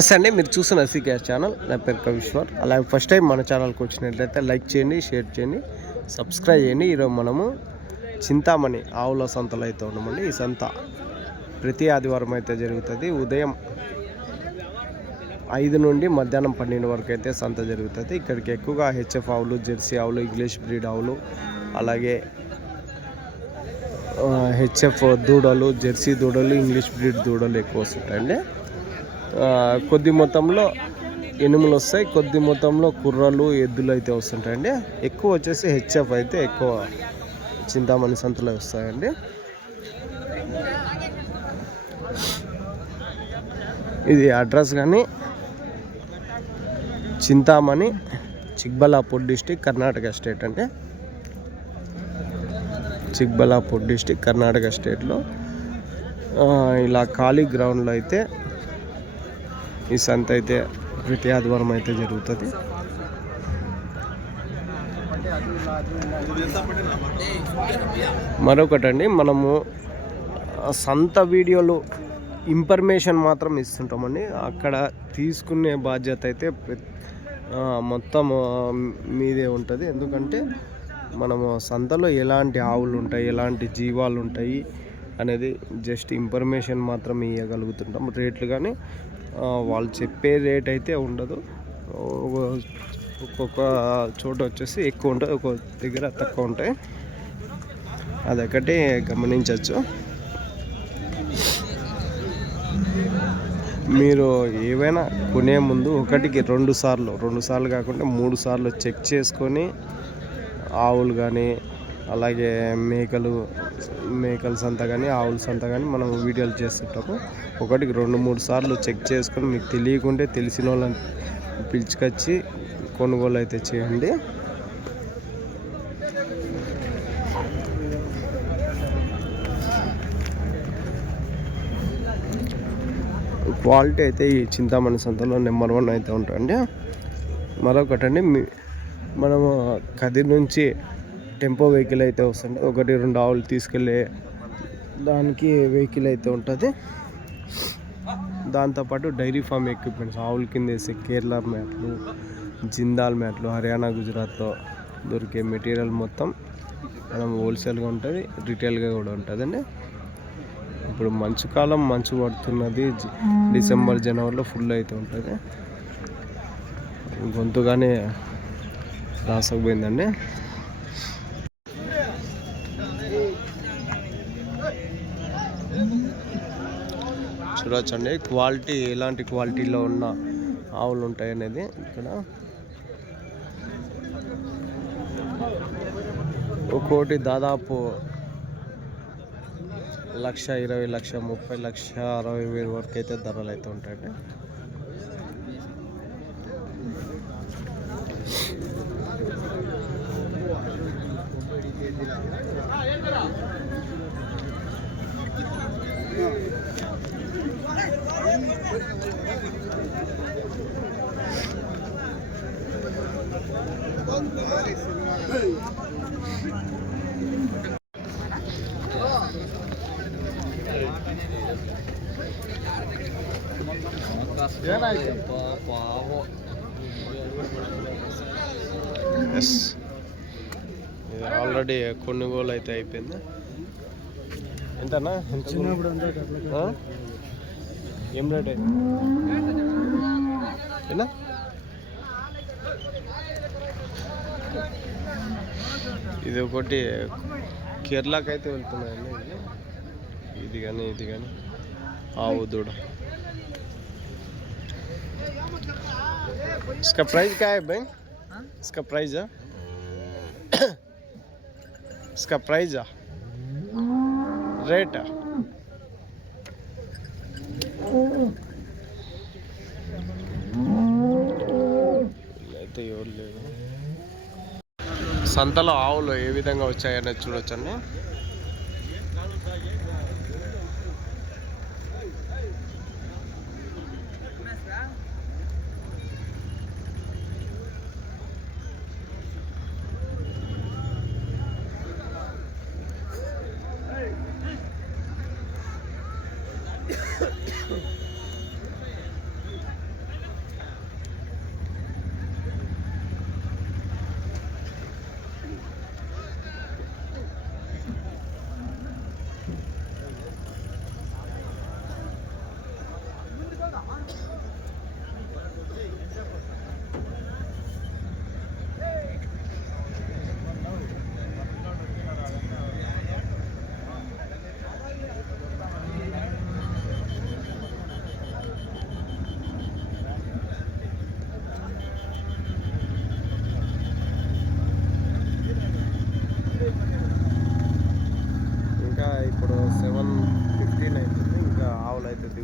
నమస్తే అండి, మీరు చూస్తున్న ఎస్సీకేఎస్ ఛానల్. నా పేరు కవిశ్వర్. అలాగే ఫస్ట్ టైం మన ఛానల్కి వచ్చినట్లయితే లైక్ చేయండి, షేర్ చేయండి, సబ్స్క్రైబ్ చేయండి. ఈరోజు మనము చింతామణి ఆవుల సంతలో అయితే ఉన్నామండి. ఈ సంత ప్రతి ఆదివారం అయితే జరుగుతుంది. ఉదయం 5 నుండి మధ్యాహ్నం 12 వరకు అయితే సంత జరుగుతుంది. ఇక్కడికి ఎక్కువగా హెచ్ఎఫ్ ఆవులు, జెర్సీ ఆవులు, ఇంగ్లీష్ బ్రీడ్ ఆవులు, అలాగే హెచ్ఎఫ్ దూడలు, జెర్సీ దూడలు, ఇంగ్లీష్ బ్రీడ్ దూడలు ఎక్కువ వస్తుంటాయండి. కొద్ది మొత్తంలో ఎనుములు వస్తాయి, కొద్ది మొత్తంలో కుర్రలు, ఎద్దులు అయితే వస్తుంటాయండి. ఎక్కువ వచ్చేసి హెచ్ఎఫ్ అయితే ఎక్కువ చింతామణి సంతలో వస్తాయండి. ఇది అడ్రస్ కానీ చింతామణి, చిక్బల్లాపూర్ డిస్టిక్, కర్ణాటక స్టేట్ అండి. చిక్బల్లాపూర్ డిస్టిక్, కర్ణాటక స్టేట్లో ఇలా ఖాళీ గ్రౌండ్లో అయితే ఈ సంత అయితే ప్రతి ఆదివారం అయితే జరుగుతుంది. మరొకటండి, మనము సంత వీడియోలు ఇన్ఫర్మేషన్ మాత్రం ఇస్తుంటామండి. అక్కడ తీసుకునే బాధ్యత అయితే మొత్తం మీదే ఉంటుంది. ఎందుకంటే మనము సంతలో ఎలాంటి ఆవులు ఉంటాయి, ఎలాంటి జీవాలు ఉంటాయి అనేది జస్ట్ ఇన్ఫర్మేషన్ మాత్రం ఇవ్వగలుగుతుంటాం. రేట్లు కానీ వాళ్ళు చెప్పే రేట్ అయితే ఉండదు. ఒక్కొక్క చోట వచ్చేసి ఎక్కువ ఉంటుంది, ఒక్కొక్క దగ్గర తక్కువ ఉంటాయి. అదొకటి గమనించవచ్చు. మీరు ఏవైనా కొనే ముందు ఒకటికి 2 సార్లు కాకుండా 3 సార్లు చెక్ చేసుకొని ఆవులు కానీ, అలాగే మేకల సంత కానీ, ఆవుల సంత కానీ మనం వీడియోలు చేస్తుంటాము. ఒకటికి 2-3 సార్లు చెక్ చేసుకొని, మీకు తెలియకుంటే తెలిసిన వాళ్ళని పిలుచుకొచ్చి కొనుగోలు అయితే చేయండి. క్వాలిటీ అయితే ఈ చింతామణి సంతలో నెంబర్ 1 అయితే ఉంటాయండి. మరొకటండి, మనము కదిరి నుంచి టెంపో వెహికల్ అయితే వస్తుంది. 1-2 ఆవులు తీసుకెళ్ళే దానికి వెహికల్ అయితే ఉంటుంది. దాంతోపాటు డైరీ ఫామ్ ఎక్విప్మెంట్స్, ఆవుల కింద వేసే కేరళ మ్యాట్లు, జిందాల్ మ్యాట్లు, హర్యానా, గుజరాత్లో దొరికే మెటీరియల్ మొత్తం మనం హోల్సేల్గా ఉంటుంది, రిటైల్గా కూడా ఉంటుందండి. ఇప్పుడు మంచు పడుతున్నది. డిసెంబర్, జనవరిలో ఫుల్ అయితే ఉంటుంది. గొంతుగానే రాసకపోయిందండి. చూడొచ్చండి క్వాలిటీ, ఎలాంటి క్వాలిటీలో ఉన్న ఆవులు ఉంటాయి అనేది. ఇక్కడ ఒక్కోటి దాదాపు 1,20,000, 1,30,000, 1,60,000 వరకు అయితే ధరలు అయితే ఉంటాయండి. ఆల్రెడీ కొనుగోలు అయితే అయిపోయింది. ఎంతనా ఏం రేట్ అయితే ఇది ఒకటి కేరళకి అయితే వెళ్తున్నాయండి. ఇది కానీ ఆవు దూడ. इसका प्राइस क्या है भाई? इसका प्राइस है, इसका प्राइस है, रेट है. అయితే ఎవరు లేదు. సంతలో ఆవులు ఏ విధంగా వచ్చాయనేది చూడొచ్చండి.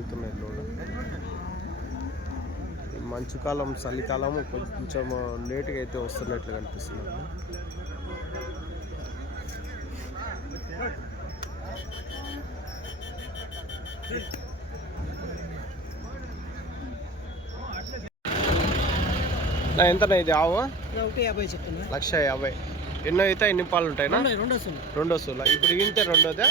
జరుగుతున్నాయి లోడ్. మంచు కాలం చలికాలము కొంచెం లేట్గా అయితే వస్తున్నట్లు కనిపిస్తుంది. ఎంతనా ఇది ఆవు? 150 చెప్తున్నా. 150. ఎన్నో అయితే ఎన్ని పాలు ఉంటాయినా? రెండు వస్తువులా? ఇప్పుడు ఇంతే రెండోదా?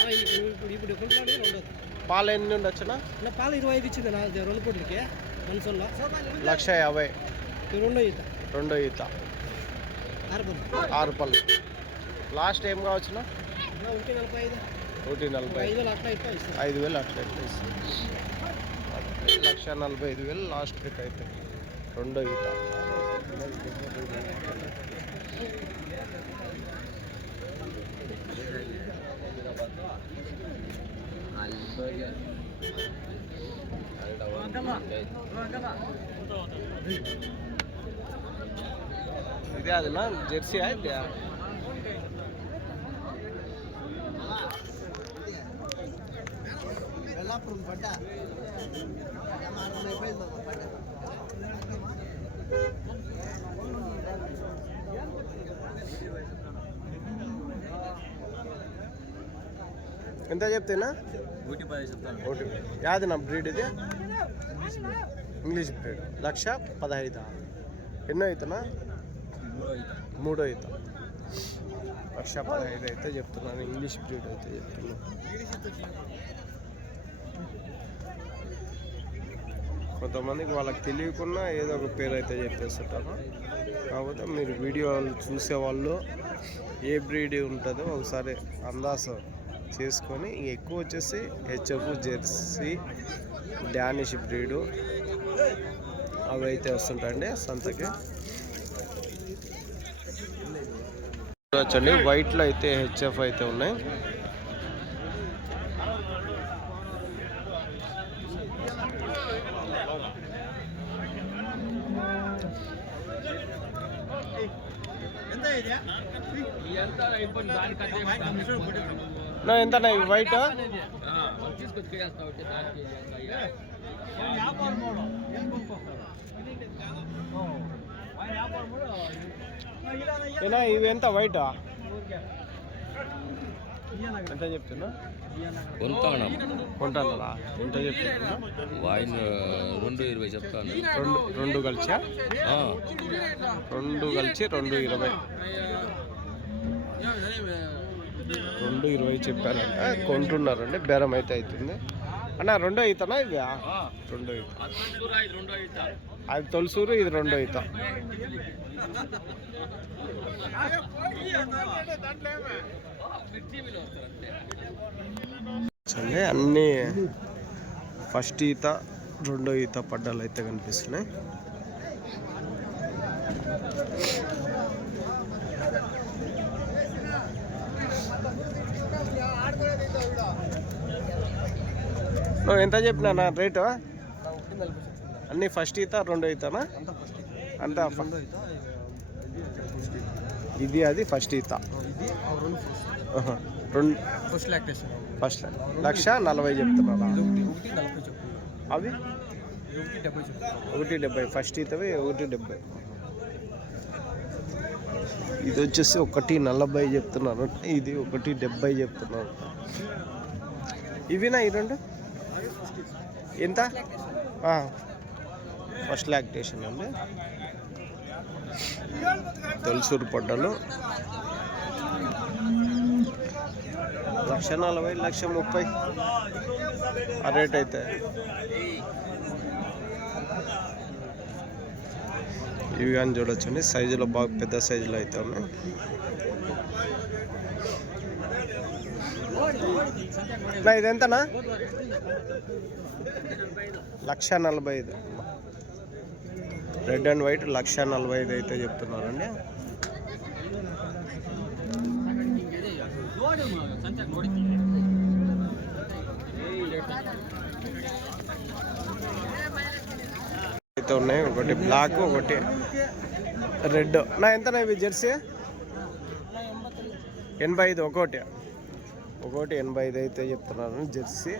పాలు ఎన్ని ఉండొచ్చునా? పాలు 25 ఇచ్చింది నా 2 పూటలకి 150. రెండో ఈత 6 పళ్ళు. లాస్ట్ ఏం కావచ్చునా? 145. 5,000 అట్లా ఇట్లా ఇస్తుంది. 1,45,000 లాస్ట్ రేట్ అయితే రెండో ఈత. ఇదే అదినా జెర్సీ అయితే ఎంత చెప్తేనా? 110 చెప్తాను. యాది నా బ్రీడ్ ఇది? English breed. 1,15,000. ఎన్నో అవుతున్నా? మూడో అవుతా. 1,15,000 అయితే చెప్తున్నాను. ఇంగ్లీష్ బ్రీడ్ అయితే చెప్తున్నాను. కొంతమందికి వాళ్ళకి తెలియకుండా ఏదో ఒక పేరు అయితే చెప్పేస్తుంటారు. కాకపోతే మీరు వీడియోలు చూసేవాళ్ళు ఏ బ్రీడ్ ఉంటుందో ఒకసారి అందాజ చేసుకొని, ఎక్కువ వచ్చేసి హెచ్ఎఫ్, జెర్సీ, డానిష్ బ్రీడు అవి అయితే వస్తుంటాయండి సంతకి. చూడొచ్చండి వైట్లో అయితే హెచ్ఎఫ్ అయితే ఉన్నాయి. ఎంత వైట్? ఏనా ఇవి ఎంత వైట్? ఎంత చెప్తున్నా? కొంటానా? ఎంత చెప్తున్నా? 220 చెప్తాను. రెండు కలిసా? 2 కలిసి 220. 220 చెప్పారంట. కొంటున్నారండి, బేరం అయితే అవుతుంది అన్న. రెండో ఈతనా ఇది? రెండో ఈత. అది తొలసూరు, ఇది రెండో ఈత. అన్నీ ఫస్ట్ ఈత, రెండో ఈత పడ్డాలు అయితే కనిపిస్తున్నాయి. నువ్వు ఎంత చెప్పినా రేటు? అన్నీ ఫస్ట్ ఈత, రెండో ఈతనా? అంతా ఇది అది ఫస్ట్ ఈత. ఫస్ట్ 1,40,000 చెప్తున్నా. అవి 1,70,000 ఫస్ట్ ఈతవి. 1,70,000. ఇది వచ్చేసి 1,40,000 చెప్తున్నారు. ఇది 1,70,000 చెప్తున్నారు. ఇవినా ఈ రెండు ఎంత? ఫస్ట్ లాక్టేషన్ అండి. తొలసూరు పడ్డలు 1,40,000, 1,30,000 ఆ రేట్ అయితే. ఇవి కానీ చూడొచ్చండి, సైజులో బాగా పెద్ద సైజులో అయితే ఉన్నాయి. ఇది ఎంతనా? 1,45,000. రెడ్ అండ్ వైట్ 1,45,000 అయితే చెప్తున్నారండి. అయితే ఉన్నాయి, ఒకటి బ్లాక్, ఒకటి రెడ్. ఎంతనా ఇవి జెర్సీ? 85 ఒకటి. ఒకటి 85 అయితే చెప్తున్నారు జెర్సీ.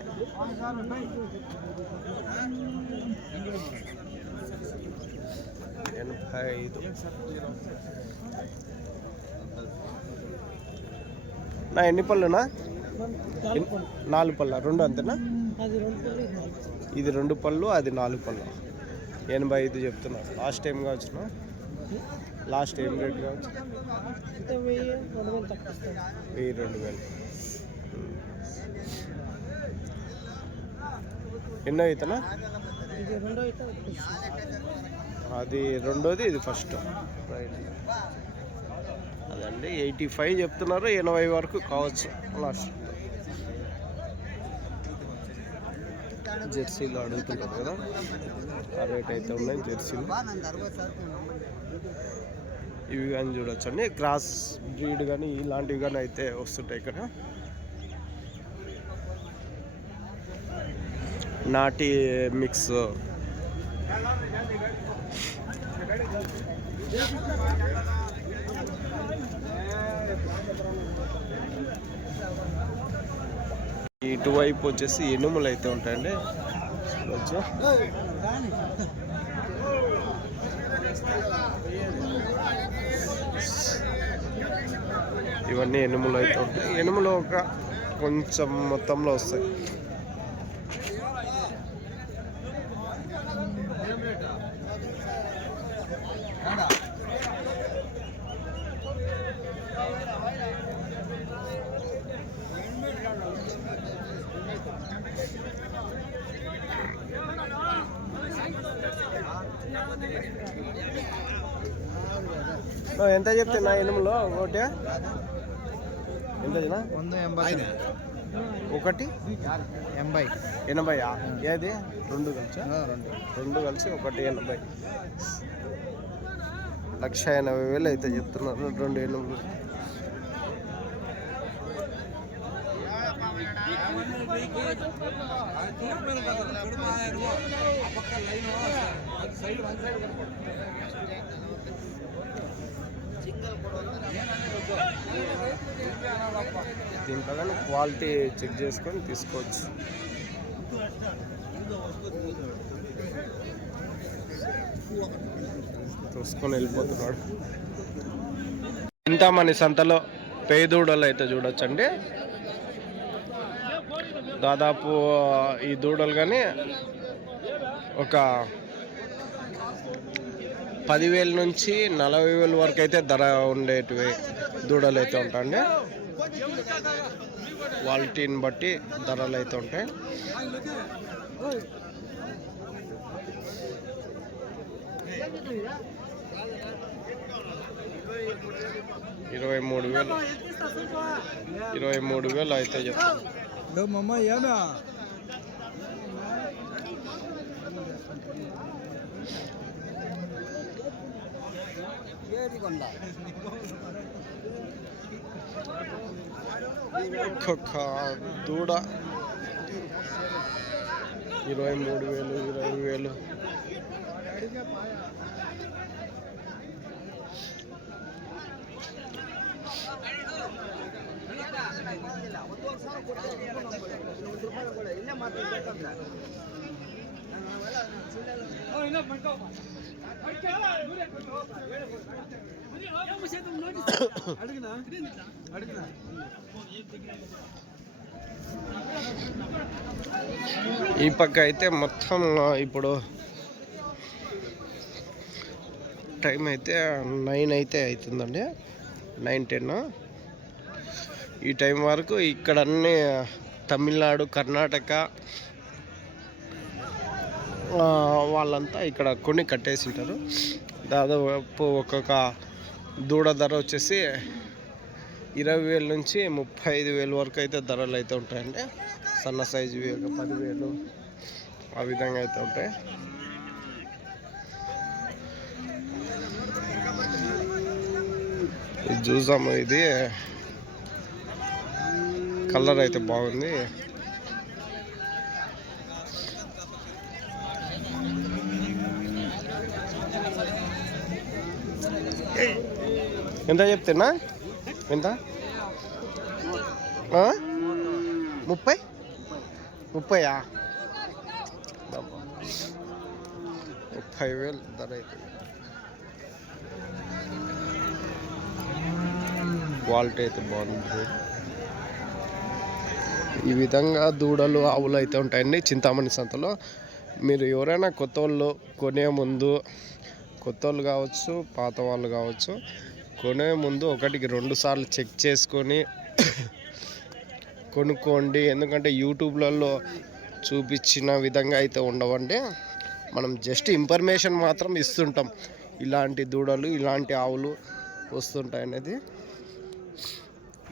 నా ఎన్ని పళ్ళునా? 4 పళ్ళ, 2 అంతేనా? ఇది 2 పళ్ళు, అది 4 పళ్ళు. 85 చెప్తున్నారు. లాస్ట్ టైం కావచ్చునా? లాస్ట్ ఏం రేట్ కావచ్చు? 1000-2000. ఎన్నో అవుతానా? అది రెండోది, ఇది ఫస్ట్. రైట్. అదండి 85 చెప్తున్నారు. 80 వరకు కావచ్చు లాస్ట్. జెర్సీలు అడుగుతుంటారు కదా, ఆ రేట్ అయితే ఉన్నాయి జెర్సీలు. ఇవి కానీ చూడొచ్చండి, క్రాస్ బ్రీడ్ కానీ ఇలాంటివి కానీ అయితే వస్తుంటాయి ఇక్కడ. నాటి మిక్స్. ఇటువైపు వచ్చేసి ఎనుములు అయితే ఉంటాయండి. ఇవన్నీ ఎనుములు అయితే ఉంటాయి. ఎనుములు ఒక కొంచెం మొత్తంలో వస్తాయి. ఎంత చెప్తున్నా ఎనుములో ఒకటి? ఎంత చెప్తున్నా? 180. ఒకటి 80. ఏది? 2 కలిసి? 2 కలిసి ఒకటి 80. 1,80,000 అయితే చెప్తున్నారు 2 ఎనుములు. దీంట్లో కానీ క్వాలిటీ చెక్ చేసుకొని తీసుకోవచ్చు. చూసుకొని వెళ్ళిపోతున్నాడు. చింతామణి సంతలో పేదూడలు అయితే చూడొచ్చండి. దాదాపు ఈ దూడలు కానీ ఒక 10,000 నుంచి 40,000 వరకు అయితే ధర ఉండేటివి దూడలు అయితే ఉంటాయండి. క్వాలిటీని బట్టి ధరలు అయితే ఉంటాయి. ఇరవై 23,000 అయితే చెప్తాను. ఒక్కొక్క దూడ 23,000, 20,000. ఈ పక్క అయితే మొత్తం ఇప్పుడు టైం అయితే 9 అయితే అవుతుందండి. 9-10. ఈ టైం వరకు ఇక్కడ అన్నీ తమిళనాడు, కర్ణాటక వాళ్ళంతా ఇక్కడ కొన్ని కట్టేసి ఉంటారు. దాదాపు ఒక్కొక్క దూడ ధర వచ్చేసి 20,000 నుంచి 35,000 వరకు అయితే ధరలు అయితే ఉంటాయండి. సన్న సైజు 10,000 ఆ విధంగా అయితే ఉంటాయి. ఇది చూసాము, ఇది కలర్ అయితే బాగుంది. ఎంత చెప్తున్నా? ఎంత? 30 30 30,000 ధర అవుతుంది. క్వాలిటీ అయితే బాగుంది. ఈ విధంగా దూడలు ఆవులు అయితే ఉంటాయండి చింతామణి సంతలో. మీరు ఎవరైనా కొత్త వాళ్ళు కొనే ముందు, కొత్త వాళ్ళు కావచ్చు పాత వాళ్ళు కావచ్చు, కొనే ముందు 1-2 సార్లు చెక్ చేసుకొని కొనుక్కోండి. ఎందుకంటే యూట్యూబ్లలో చూపించిన విధంగా అయితే ఉండవండి. మనం జస్ట్ ఇన్ఫర్మేషన్ మాత్రం ఇస్తుంటాం, ఇలాంటి దూడలు ఇలాంటి ఆవులు వస్తుంటాయి అనేది.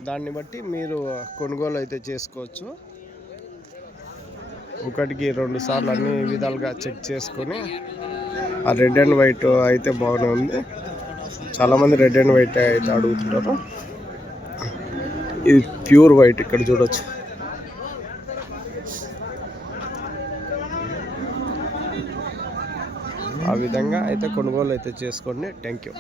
దాన్ని బట్టి మీరు కొనుగోలు అయితే చేసుకోవచ్చు. 1-2 సార్లు అన్ని విధాలుగా చెక్ చేసుకొని. ఆ రెడ్ అండ్ వైట్ అయితే బాగానే ఉంది. చాలామంది రెడ్ అండ్ వైట్ అయితే అడుగుతుంటారు. ఇది ప్యూర్ వైట్, ఇక్కడ చూడొచ్చు. ఆ విధంగా అయితే కొనుగోలు అయితే చేసుకోండి. Thank you.